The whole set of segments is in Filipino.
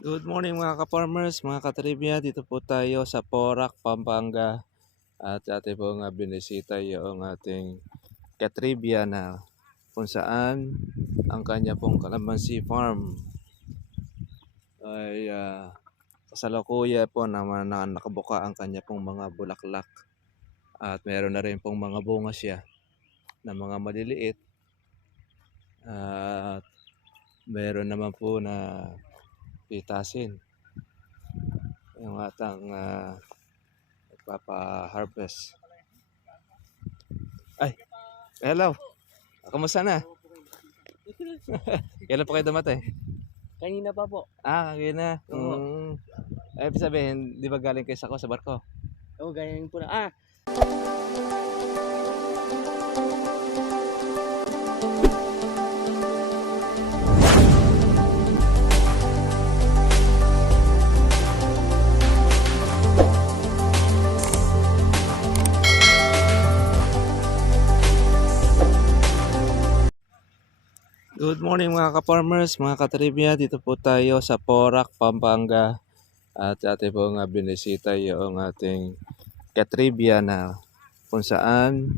Good morning mga ka-farmers, mga katribya. Dito po tayo sa Porac, Pampanga. At ating pong binisita yung ating katribya na kung saan ang kanya pong kalamansi farm ay kasalukuyan po na nakabuka ang kanya pong mga bulaklak. At meron na rin pong mga bunga siya na mga maliliit. At meron naman po na pitasin yung atang nagpapa-harvest. Ay, hello. Kamusta na? Kailan pa kayo dumatay? Kanina pa po. Kagaya na. Oo. Ay, ibig sabihin, di ba galing kayo sa barko? Oo, ganyan po na. Good morning mga ka-farmers, mga katribya. Dito po tayo sa Porac, Pampanga. At ating pong binisita yung ating katribya na kung saan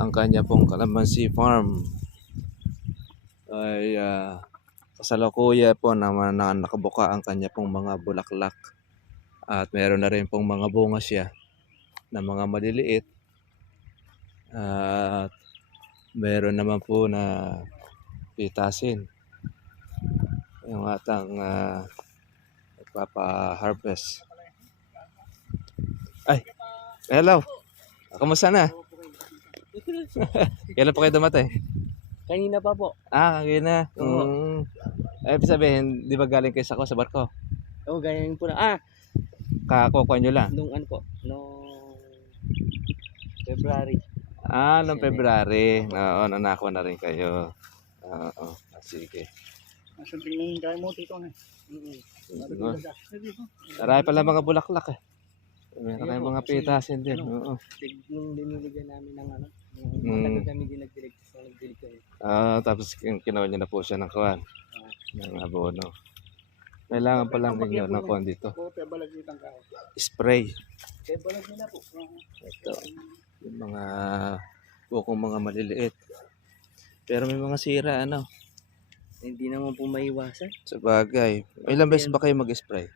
ang kanya pong kalamansi farm ay kasalukuyan po na nakabuka ang kanya pong mga bulaklak. At meron na rin pong mga bunga siya na mga maliliit. At meron naman po na pitasin yung atang nagpapa-harvest. Ay, hello. Kamusta na? Kailan pa kayo dumatay? Kanina pa po. Kagaya na. Oo. Ay, ibig sabihin, di ba galing kayo sa barko? Oo, ganyan po na. Kakuha nyo lang. Nung ano po, nung February. Noong February. Oo, nanako na rin kayo. Oo, sige. Masunting na yung dahil mo dito na. Marami pala mga bulaklak eh. Meron kayong mga pitasin din. Oo. Nung diniligan namin ng ano, matagal kami din nagdilig kayo. Tapos kinuha niya na po siya ng kuwan. Ng abono. Kailangan pa lang ninyo ng kuwan dito. Spray. Ito. Yung mga bukong mga maliliit. Pero may mga sira ano. Hindi naman po maiwasan. Sa bagay. Ilang beses ba kayo mag-spray?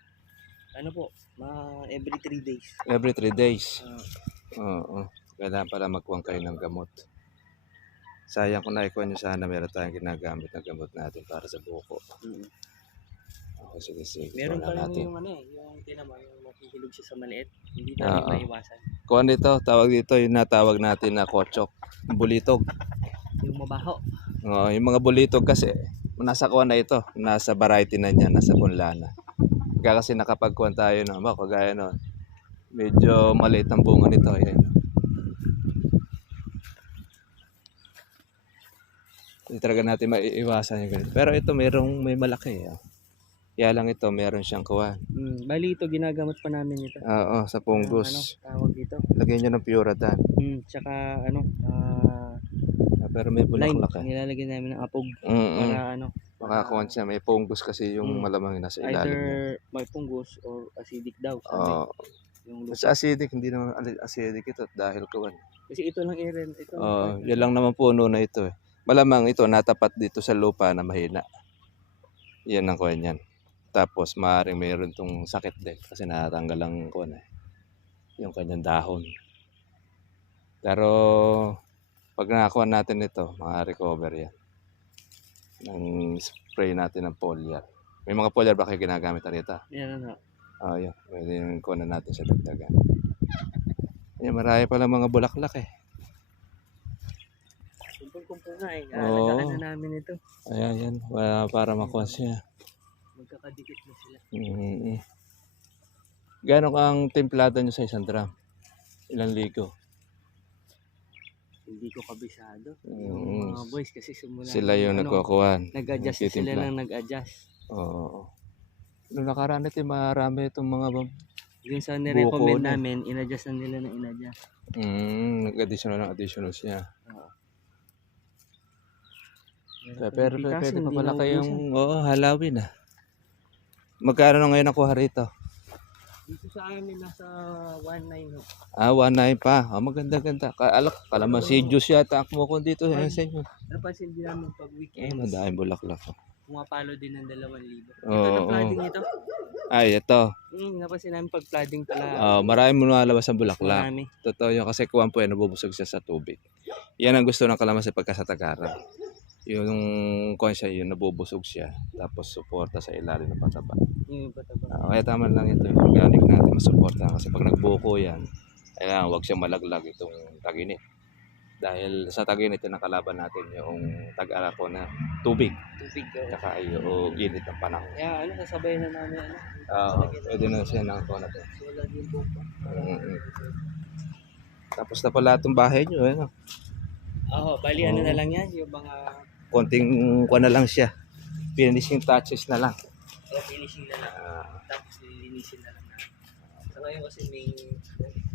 Ano po, every 3 days. Every 3 days. Oo. Kailangan pala magkuhan kayo ng gamot. Sayang kung naikuha nyo sana meron tayong ginagamit na gamot natin para sa buko. Okay, sige. Meron pa rin natin. yung ano yung tinama, yung makihilog siya sa maliit. Hindi namin maiwasan. Kuhan dito, tawag dito yung natawag natin na kotsok. Bulitog. Yung mabaho. Oo, yung mga bulitog kasi, nasa kuhan na ito. Nasa variety na niya, nasa punla na. Kaya kasi nakapagkuhan tayo ng kagaya no, medyo maliit ang bunga nito. Ayan. Hindi talaga natin maiiwasan yung ganito. Pero ito may malaki. Kaya lang ito, meron siyang kuwan. Bali ito, ginagamot pa namin ito. Oo, sa fungus. Tawag dito. Lagyan nyo ng Puradan. Tsaka Pero may bulaklak lime. Nilalagyan namin ng apog. Para makakuhan siya. May fungus kasi yung malamang nasa ilalim niya. Either may fungus or acidic daw. Sa acidic, hindi naman acidic ito dahil kuwan. Kasi ito lang iren. Yan lang naman puno na ito eh. Malamang ito natapat dito sa lupa na mahina. Yan ang kuwan yan. Tapos maaaring mayroon tong sakit din kasi natanggal ang kuwan eh. Yung kanyang dahon. Pero pag nakakuha natin ito, maka-recover yan. Nang spray natin ng foliar. May mga foliar ba kayo ginagamit na rito? Yan. Yun. Pwede yung kuha na natin sa dagdagan. Yan, marami pala mga bulaklak eh. Kumpul na eh. Alagaan na namin ito. Ayan, para makuha siya. Magkakadikit na sila. Gano'n ang templado nyo sa isang drum? Ilang ligo? Hindi ko kabisado. Yung mga boys kasi sila yung nagkukuhan. Nag-adjust sila lang nag-adjust. Oo. Noong nakaraan ito, marami itong mga yung sa nirecommend namin, in-adjust na nila na in-adjust. Nag-additional siya. Pero pwede pa pala kayong halawin Magkano na ngayon nakuha rito? Dito sa amin, nasa 1.9 ho. 1.9 pa. Maganda-ganda. Kalamansi juice yata mo ko dito sa inyo. Napansin din namin pag weekend, Madaming bulaklak. pumapalo din ng 2,000. Oo, Ito na oo. flooding ito. Ay, ito. Napansin namin pag flooding pala. Maraming lumalabas ang bulaklak. Marami. Totoo yun kasi kuwan po nabubusog siya sa tubig. Yan ang gusto ng kalamansi pagka sa tag-araw. Yung kuwan siya, yung nabubusog siya. Tapos suporta sa ilalim ng pataba. Yung pataba. Kaya tama lang ito yung organic natin masuporta. Kasi pag nagbuko yan, kailangan huwag siyang malaglag itong taginit. Dahil sa taginit yung nakalaban natin yung tag-araw po na tubig. Tubig. Tsaka yung init ng panahon. Kaya sasabayan na namin Pwede na siya ng kuwan natin. wala din bomba. Tapos na pala itong bahay nyo. Ano? Bali na lang yan. Yung mga Konting kuwan na lang siya. Finishing touches na lang. finishing na lang. Tapos lilinisin na lang namin. Sa ngayon kasi may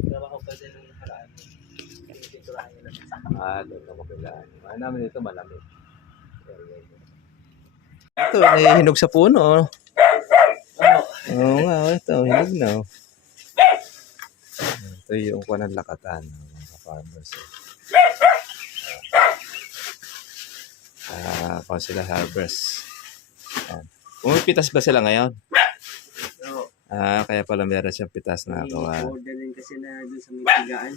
trabaho pa din ng nakaraan. Piniturahan nila. Doon na makilaan. Namin ito malamig. Ito, nahihinog sa puno. Oo nga, ito, hinog na. Ito yung kuwan ng lakatan ng mga farmers. Kung sila harvest. Pumipitas ba sila ngayon? Kaya pala meron siyang pitas na kawan. Order din kasi na doon sa may tigaan.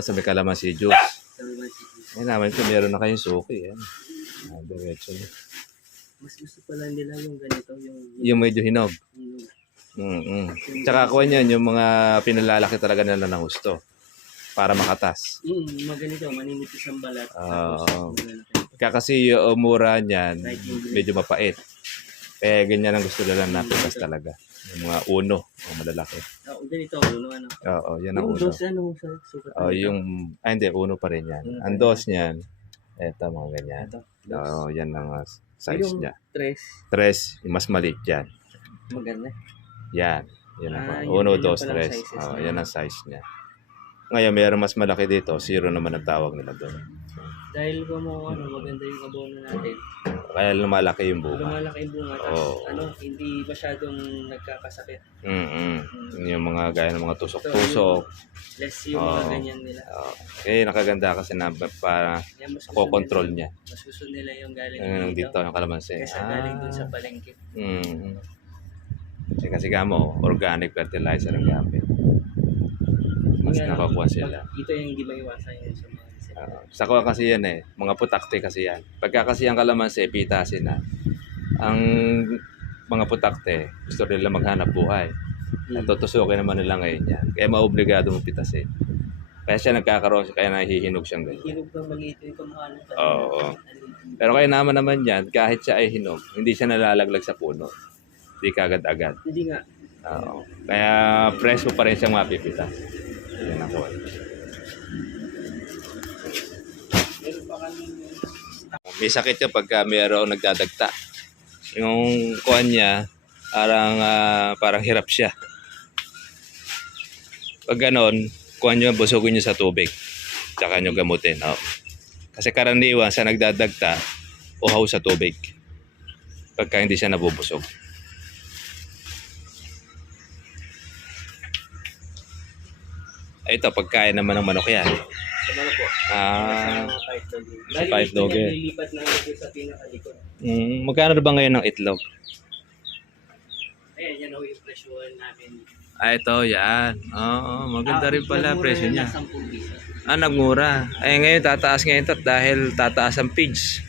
Sa may kalamansi juice. Sa may masjid. Naman ito, meron na kayong suki. Diretso. Mas gusto pala nila yung ganito. Yung medyo hinog. Tsaka kuha niyan, yung mga pinalalaki talaga nila ng gusto. Para makatas. Mga ganito, maninipis ang balat. Kaya kasi yung mura niyan, medyo mapait. Kaya ganyan ang gusto nila napitas talaga. Yung mga uno, mga malalaki. Ganito, uno ano. Yan ang Yung uno. dos, sukat. Hindi, uno pa rin yan. Ang dos niyan, eto mga ganyan. Dos. Yan ang size Yung niya. tres, Yung mas maliit yan. maganda. Yan. Yan ang Yun uno, lang dos, palang tres. sizes Yan ang size niya. Ngayon, mayroon mas malaki dito. 0 naman ang tawag nila doon. Dahil kung maganda yung abono natin. Kaya lumalaki yung bunga. Lumalaki yung bunga. Tapos, hindi masyadong nagkakasakit. Yung mga gaya ng mga tusok-tusok. Less yung mga ganyan nila. Kaya nakaganda kasi na para control niya. Mas gusto nila yung galing Dito yung kalamansi. kaysa galing dun sa palengke. Kasi mo, organic fertilizer ang gamit. Mas nakakuha sila. Ito yung hindi maiwasan yun sa mga Sa kuha kasi yan mga putakte kasi yan. Pagka kasi ang kalamansi, pitasin na. Ang mga putakte, gusto nila maghanap buhay. Natutusukin naman nila ngayon yan. Kaya maobligado mo pitasin. Kaya siya nagkakaroon, kaya nahihinog siyang ganyan. hinog ng maliit yung kamahal. Pero kaya naman yan, kahit siya ay hinog, hindi siya nalalaglag sa puno. Hindi kagad-agad. Hindi nga. Kaya preso pa rin siyang mapipitas. Yan ako. May sakit yun pagka mayroong nagdadagta. Yung kuhan niya, parang hirap siya. Pag ganon, kuhan nyo, busugin nyo sa tubig. Tsaka nyo gamutin. Kasi karaniwan sa nagdadagta, uhaw sa tubig. Pagka hindi siya nabubusog. Ito, pagkain naman ng manok yan. Sa mga po. Sa pipe dog. Lilipat namin doon sa pinakalikod. Magkano ba ngayon ng itlog? Ayan, yan yung presyohan namin. Ito, yan. Maganda rin pala presyo niya. 10 piso. Nagmura. Ngayon tataas ngayon ito dahil tataas ang feeds.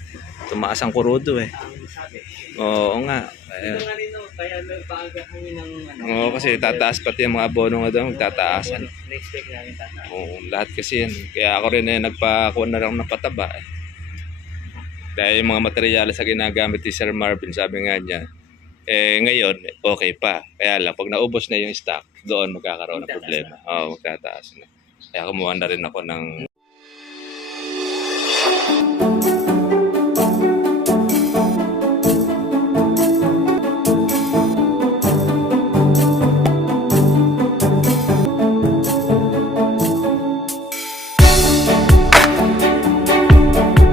Tumaas ang kurudo Ang sabi. Oo nga. Ito nga rin kaya may paagahangin ng Kasi tataas pati ang mga abono nga doon, tataas. Next namin tataas. Lahat kasi yan. Kaya ako rin nagpakuha na lang ng pataba. Dahil yung mga materyales sa ginagamit ni Sir Marvin, sabi nga niya, ngayon, okay pa. Kaya lang, pag naubos na yung stock, doon magkakaroon ng problema. Magtataas na. Kaya kumuha na rin ako ng